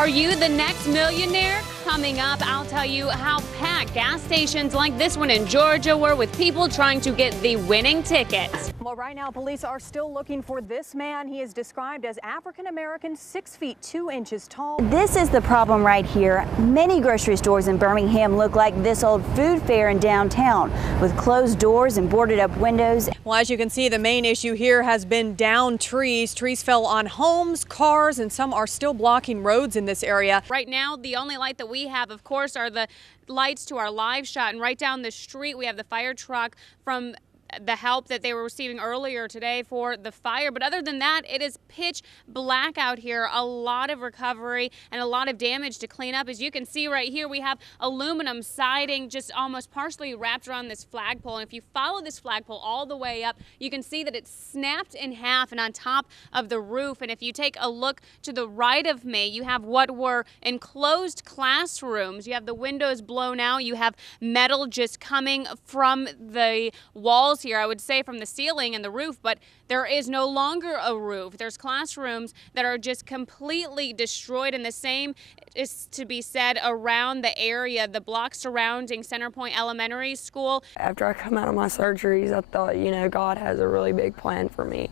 Are you the next millionaire? Coming up, I'll tell you how packed gas stations like this one in Georgia were with people trying to get the winning tickets. Well, right now, police are still looking for this man. He is described as African-American, 6 feet 2 inches tall. This is the problem right here. Many grocery stores in Birmingham look like this old food fair in downtown, with closed doors and boarded up windows. Well, as you can see, the main issue here has been downed trees. Trees fell on homes, cars, and some are still blocking roads in this area. Right now, the only light that we have, of course, are the lights to our live shot. And right down the street, we have the fire truck from the help that they were receiving earlier today for the fire. But other than that, it is pitch black out here. A lot of recovery and a lot of damage to clean up. As you can see right here, we have aluminum siding just almost partially wrapped around this flagpole. And if you follow this flagpole all the way up, you can see that it's snapped in half and on top of the roof. And if you take a look to the right of me, you have what were enclosed classrooms. You have the windows blown out. You have metal just coming from the walls here, I would say from the ceiling and the roof, but there is no longer a roof. There's classrooms that are just completely destroyed, and the same is to be said around the area, the block surrounding Centerpoint Elementary School. After I come out of my surgeries, I thought, you know, God has a really big plan for me.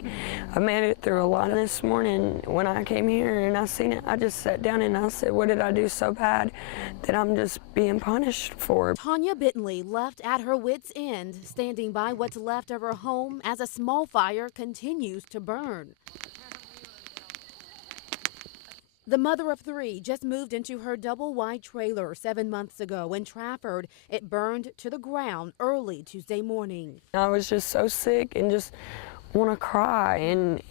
I made it through a lot. This morning when I came here and I seen it, I just sat down and I said, what did I do so bad that I'm just being punished for? Tanya Bentley left at her wit's end, standing by what's left of her home as a small fire continues to burn. The mother of 3 just moved into her double-wide trailer 7 months ago in Trafford. It burned to the ground early Tuesday morning. I was just so sick and just want to cry, and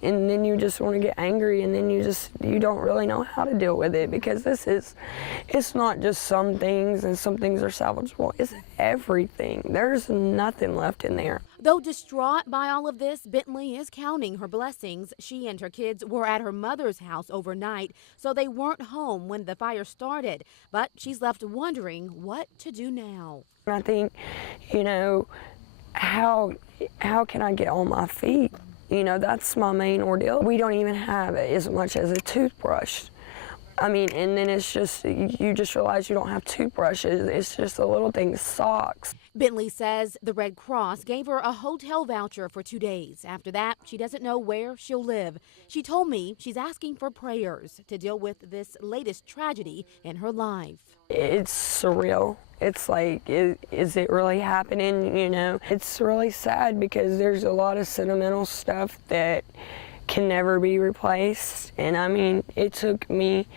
then you just want to get angry, and then you don't really know how to deal with it, because it's not just some things, and some things are salvageable. It's everything. There's nothing left in there. Though distraught by all of this, Bentley is counting her blessings. She and her kids were at her mother's house overnight, so they weren't home when the fire started. But she's left wondering what to do now. I think, you know, how can I get on my feet? You know, that's my main ordeal. We don't even have as much as a toothbrush. I mean, and then it's just, you just realize you don't have toothbrushes. It's just a little thing, socks. Bentley says the Red Cross gave her a hotel voucher for 2 days. After that, she doesn't know where she'll live. She told me she's asking for prayers to deal with this latest tragedy in her life. It's surreal. It's like, is it really happening, you know? It's really sad because there's a lot of sentimental stuff that can never be replaced. And I mean, it took me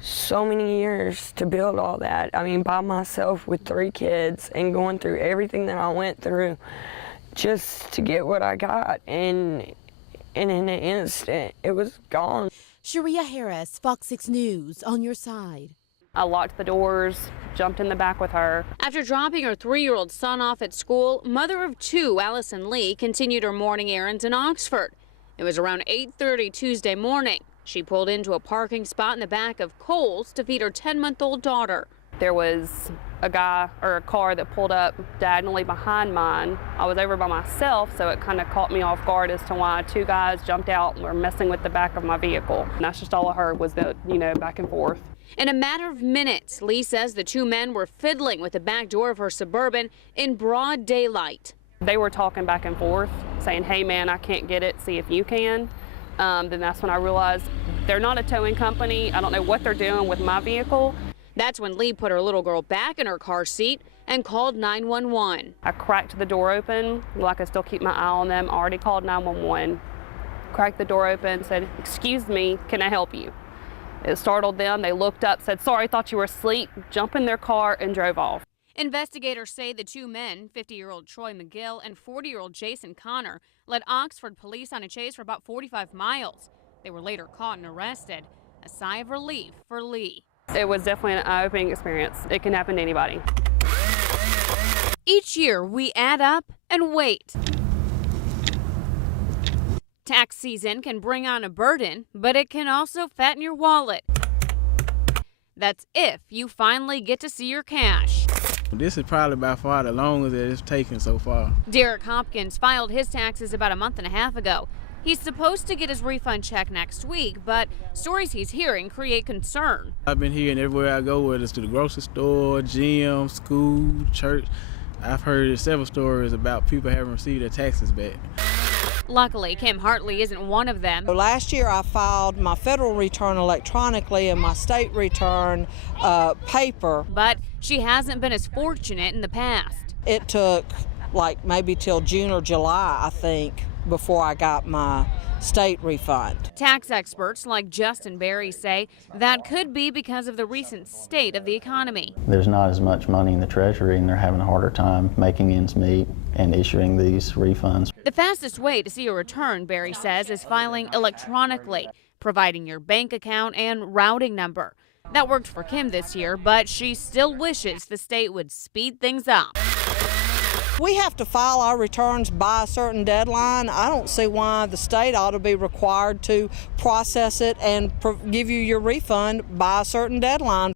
so many years to build all that. I mean, by myself with 3 kids and going through everything that I went through just to get what I got. And in an instant, it was gone. Sharia Harris, Fox 6 News, on your side. I locked the doors, jumped in the back with her. After dropping her 3-year-old son off at school, mother of 2, Allison Lee, continued her morning errands in Oxford. It was around 8:30 Tuesday morning. She pulled into a parking spot in the back of Kohl's to feed her 10-month-old daughter. There was a guy or a car that pulled up diagonally behind mine. I was over by myself, so it kind of caught me off guard as to why 2 guys jumped out and were messing with the back of my vehicle. And that's just all I heard was the, you know, back and forth. In a matter of minutes, Lee says the 2 men were fiddling with the back door of her Suburban in broad daylight. They were talking back and forth, saying, hey man, I can't get it, see if you can. Then that's when I realized they're not a towing company. I don't know what they're doing with my vehicle. That's when Lee put her little girl back in her car seat and called 911. I cracked the door open, like I still keep my eye on them. I already called 911. Cracked the door open, said, excuse me, can I help you? It startled them. They looked up, said, sorry, thought you were asleep, jumped in their car and drove off. Investigators say the 2 men, 50-year-old Troy McGill and 40-year-old Jason Connor, led Oxford police on a chase for about 45 miles. They were later caught and arrested. A sigh of relief for Lee. It was definitely an eye-opening experience. It can happen to anybody. Each year, we add up and wait. Tax season can bring on a burden, but it can also fatten your wallet. That's if you finally get to see your cash. This is probably by far the longest that it's taken so far. Derek Hopkins filed his taxes about a month and a half ago. He's supposed to get his refund check next week, but stories he's hearing create concern. I've been hearing everywhere I go, whether it's to the grocery store, gym, school, church. I've heard several stories about people having received their taxes back. Luckily, Kim Hartley isn't one of them. Last year I filed my federal return electronically and my state return paper. But she hasn't been as fortunate in the past. It took like maybe till June or July, I think, before I got my state refund. Tax experts like Justin Berry say that could be because of the recent state of the economy. There's not as much money in the Treasury and they're having a harder time making ends meet and issuing these refunds. The fastest way to see a return, Berry says, is filing electronically, providing your bank account and routing number. That worked for Kim this year, but she still wishes the state would speed things up. We have to file our returns by a certain deadline. I don't see why the state ought to be required to process it and give you your refund by a certain deadline.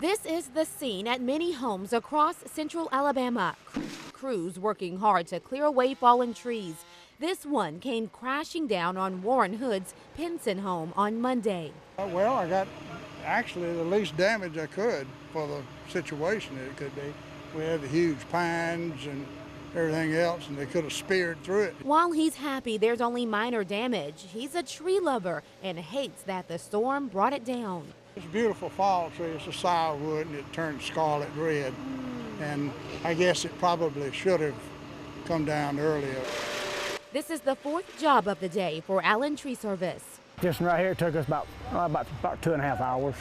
This is the scene at many homes across central Alabama. Crews working hard to clear away fallen trees. This one came crashing down on Warren Hood's Pinson home on Monday. Well, I got actually the least damage I could for the situation that it could be. We had the huge pines and everything else, and they could have speared through it. While he's happy there's only minor damage, he's a tree lover and hates that the storm brought it down. It's a beautiful fall tree. It's a sourwood, and it turned scarlet red. And I guess it probably should have come down earlier. This is the fourth job of the day for Allen Tree Service. This one right here took us about 2.5 hours.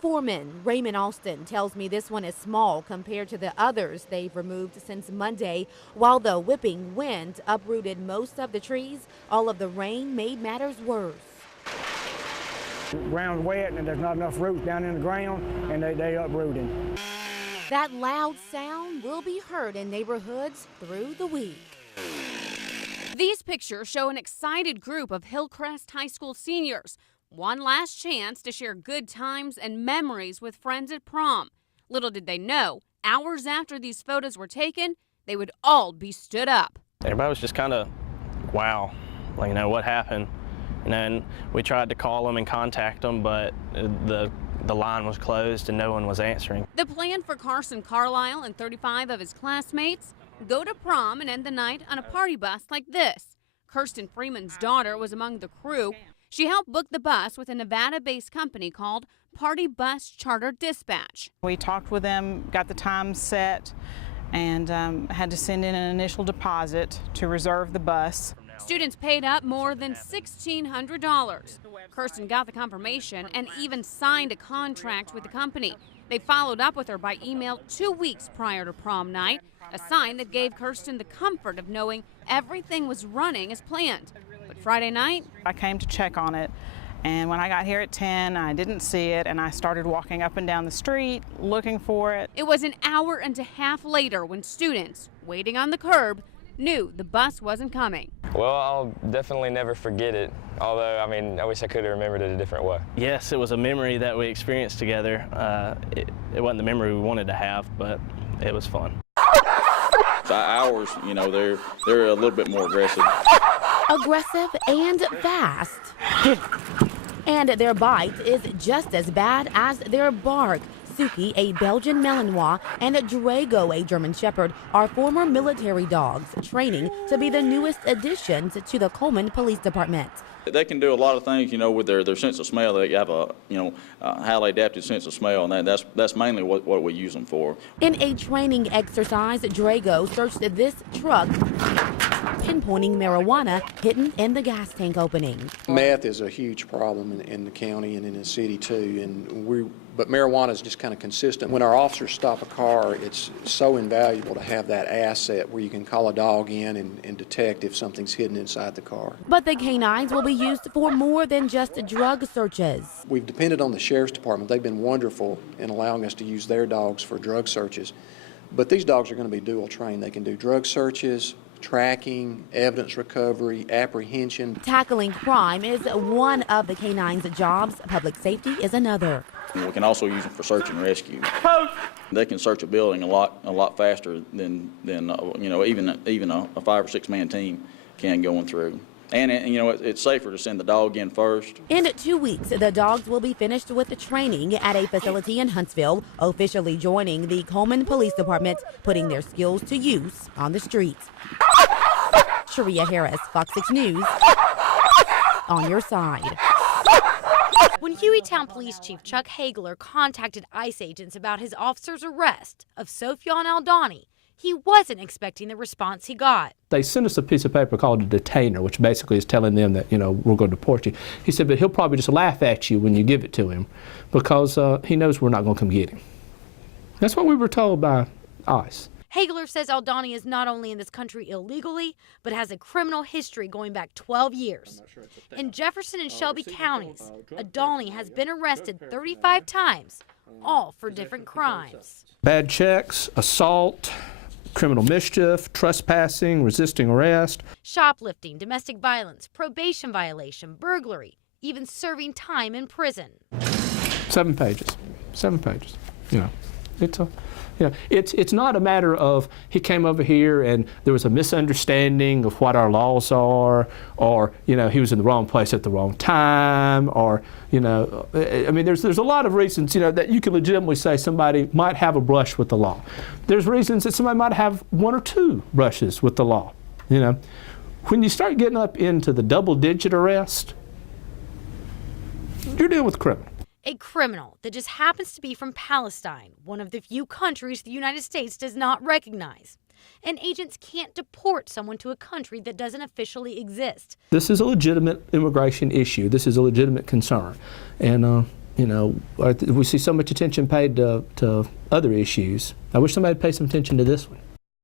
Foreman Raymond Alston tells me this one is small compared to the others they've removed since Monday. While the whipping wind uprooted most of the trees, all of the rain made matters worse. The ground's wet and there's not enough roots down in the ground, and they uprooting. That loud sound will be heard in neighborhoods through the week. These pictures show an excited group of Hillcrest High School seniors. One last chance to share good times and memories with friends at prom. Little did they know, hours after these photos were taken, they would all be stood up. Everybody was just kind of, wow, like, you know, what happened? And then we tried to call them and contact them, but the line was closed and no one was answering. The plan for Carson Carlisle and 35 of his classmates: go to prom and end the night on a party bus like this. Kirsten Freeman's daughter was among the crew. She helped book the bus with a Nevada-based company called Party Bus Charter Dispatch. We talked with them, got the time set, and had to send in an initial deposit to reserve the bus. Students paid up more than $1,600. Kirsten got the confirmation and even signed a contract with the company. They followed up with her by email 2 weeks prior to prom night, a sign that gave Kirsten the comfort of knowing everything was running as planned. But Friday night, I came to check on it, and when I got here at 10, I didn't see it, and I started walking up and down the street looking for it. It was an hour and a half later when students, waiting on the curb, knew the bus wasn't coming. Well, I'll definitely never forget it, although, I mean, I wish I could have remembered it a different way. Yes, it was a memory that we experienced together. It wasn't the memory we wanted to have, but it was fun. The hours, you know, they're a little bit more aggressive. Aggressive and fast. And their bite is just as bad as their bark. Suki, a Belgian Malinois, and Drago, a German Shepherd, are former military dogs, training to be the newest additions to the Coleman Police Department. They can do a lot of things, you know, with their sense of smell. They have a, highly adapted sense of smell, and that's mainly what we use them for. In a training exercise, Drago searched this truck, pinpointing marijuana hidden in the gas tank opening. Meth is a huge problem in the county and in the city too, but marijuana is just kind of consistent. When our officers stop a car, it's so invaluable to have that asset where you can call a dog in and detect if something's hidden inside the car. But the canines will be used for more than just drug searches. We've depended on the Sheriff's Department. They've been wonderful in allowing us to use their dogs for drug searches. But these dogs are going to be dual trained. They can do drug searches, tracking, evidence recovery, apprehension. Tackling crime is one of the K-9's jobs. Public safety is another. We can also use them for search and rescue. They can search a building a lot faster than you know, even a 5 or 6 man team can going through. And you know, it's safer to send the dog in first. In 2 weeks, the dogs will be finished with the training at a facility in Huntsville, officially joining the Coleman Police Department, putting their skills to use on the streets. Sharia Harris, Fox 6 News, on your side. When Hueytown Police Chief Chuck Hagler contacted ICE agents about his officer's arrest of Sofyan Aldani, he wasn't expecting the response he got. They sent us a piece of paper called a detainer, which basically is telling them that, you know, we're going to deport you. He said, but he'll probably just laugh at you when you give it to him because he knows we're not going to come get him. That's what we were told by ICE. Hagler says Aldani is not only in this country illegally, but has a criminal history going back 12 years. In Jefferson and Shelby counties, Aldani has been arrested 35 times, all for different crimes. Bad checks, assault, criminal mischief, trespassing, resisting arrest. Shoplifting, domestic violence, probation violation, burglary, even serving time in prison. 7 pages. 7 pages. You know, it's not a matter of he came over here and there was a misunderstanding of what our laws are, or, you know, he was in the wrong place at the wrong time, or, you know, I mean, there's a lot of reasons, you know, that you can legitimately say somebody might have a brush with the law. There's reasons that somebody might have 1 or 2 brushes with the law, you know. When you start getting up into the double-digit arrest, you're dealing with a criminal. A criminal that just happens to be from Palestine, one of the few countries the United States does not recognize. And agents can't deport someone to a country that doesn't officially exist. This is a legitimate immigration issue. This is a legitimate concern. And, you know, we see so much attention paid to other issues. I wish somebody would pay some attention to this one.